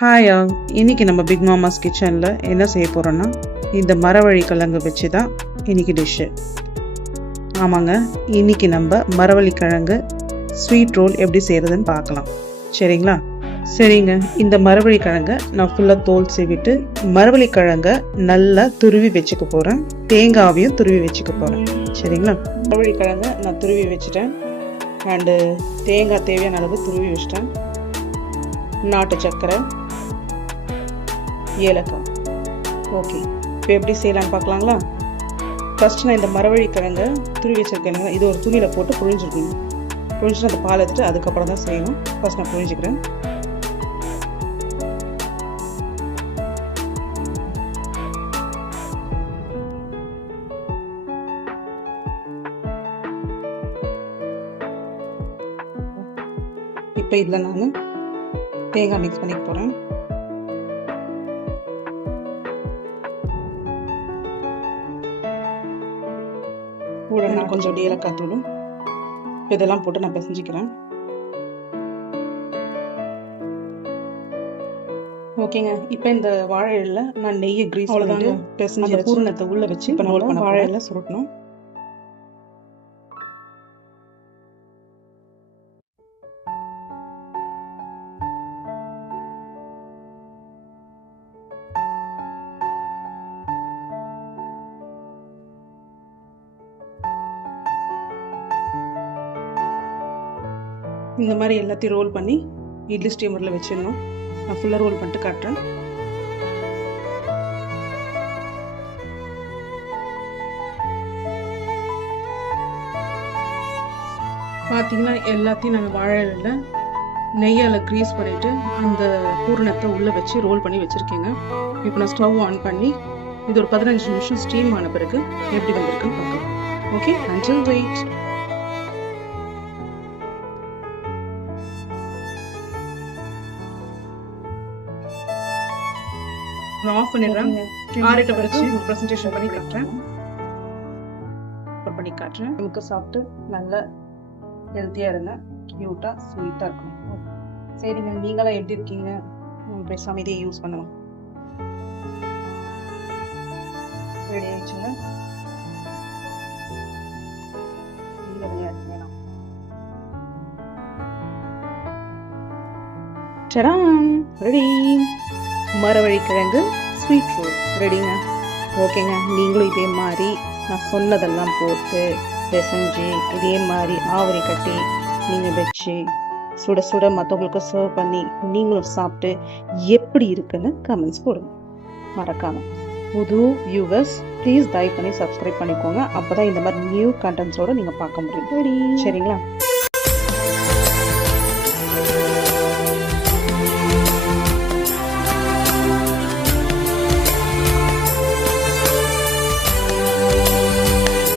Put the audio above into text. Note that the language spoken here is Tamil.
ஹாய் ஆல், இன்னைக்கு நம்ம பிக் மாமாஸ் கிச்சனில் என்ன செய்ய போகிறோன்னா இந்த மரவள்ளி கிழங்கு வச்சு தான் இன்னைக்கு டிஷ்ஷு. ஆமாங்க, இன்னைக்கு நம்ம மரவள்ளி கிழங்கு ஸ்வீட் ரோல் எப்படி செய்கிறதுன்னு பார்க்கலாம். சரிங்களா? சரிங்க, இந்த மரவள்ளி கிழங்கை நான் ஃபுல்லாக தோல் சீவிட்டு மரவள்ளி கிழங்கை நல்லா துருவி வச்சுக்க போகிறேன். தேங்காவையும் துருவி வச்சுக்க போகிறேன். சரிங்களா? மரவள்ளி கிழங்கை நான் துருவி வச்சுட்டேன். அண்டு தேங்காய் தேவையான அளவு துருவி வச்சுட்டேன். நாட்டு சர்க்கரை, ஏலக்காய். ஓகே, இப்போ எப்படி செய்யலான்னு பார்க்கலாங்களா? ஃபஸ்ட் நான் இந்த மரவள்ளி கிழங்கை துருவி வச்சிருக்கேன். இது ஒரு துணியில் போட்டு புழிஞ்சிருக்கணும். புழிஞ்சிட்டு அந்த பால் எடுத்துட்டு அதுக்கப்புறம் தான் செய்யணும். ஃபஸ்ட் நான் புழிஞ்சிக்கிறேன். இப்போ இதில் நான் தேங்காய் மிக்ஸ் பண்ணிக்க போகிறேன். கூட நான் கொஞ்சம் ஏலக்காய் தூளும் இதெல்லாம் போட்டு நான் பிசைஞ்சிக்கிறேன். ஓகேங்க, இப்போ இந்த வாழை இலையில நான் நெய்யை கிரீஸ் பண்ணிட்டு பிசைஞ்சு பூரணத்தை உள்ள வச்சு இப்போ நம்ம வாழை இலை சுருட்டணும். இந்த மாதிரி எல்லாத்தையும் ரோல் பண்ணி இட்லி ஸ்டீமரில் வச்சிடணும். நான் ஃபுல்லாக ரோல் பண்ணிட்டு காட்டுறேன். பார்த்தீங்கன்னா எல்லாத்தையும் நான் வாழை இலையில நெய்யால் க்ரீஸ் பண்ணிவிட்டு அந்த பூரணத்தை உள்ளே வச்சு ரோல் பண்ணி வச்சுருக்கேங்க. இப்போ நான் ஸ்டவ் ஆன் பண்ணி இது ஒரு 15 நிமிஷம் ஸ்டீம் ஆன பிறகு எப்படி வந்திருக்குன்னு பார்க்கலாம். Okay, until wait. ஆஃப் பண்ணிடுறேன். ஆறிட்ட பிறகு ப்ரெசன்டேஷன் பண்ணி காட்டுறேன். நமக்கு சாப்பிட்டு நல்லா ஹெல்த்தியாக இருங்க, க்யூட்டாக ஸ்வீட்டாக இருக்கும். சரிங்க, நீங்களாம் எப்படி இருக்கீங்க? பேசாமல் இதையே யூஸ் பண்ணலாம். ரெடி ஆயிடுச்சுங்க. ரெடி, மரவள்ளி கிழங்கு ஸ்வீட் ரோல் ரெடிங்க. ஓகேங்க, நீங்களும் இதே மாதிரி நான் சொன்னதெல்லாம் போட்டு பிசைஞ்சு இதே மாதிரி ஆவரி கட்டி நீங்கள் வச்சு சுட சுட மற்றவங்களுக்கு சர்வ் பண்ணி நீங்களும் சாப்பிட்டு எப்படி இருக்குன்னு கமெண்ட்ஸ் போடுங்க. மறக்காம புது வியூவர்ஸ் ப்ளீஸ் தயவு பண்ணி சப்ஸ்கிரைப் பண்ணிக்கோங்க. அப்போ தான் இந்த மாதிரி நியூ கண்டென்ட்ஸோடு நீங்கள் பார்க்க முடியும். சரிங்களா?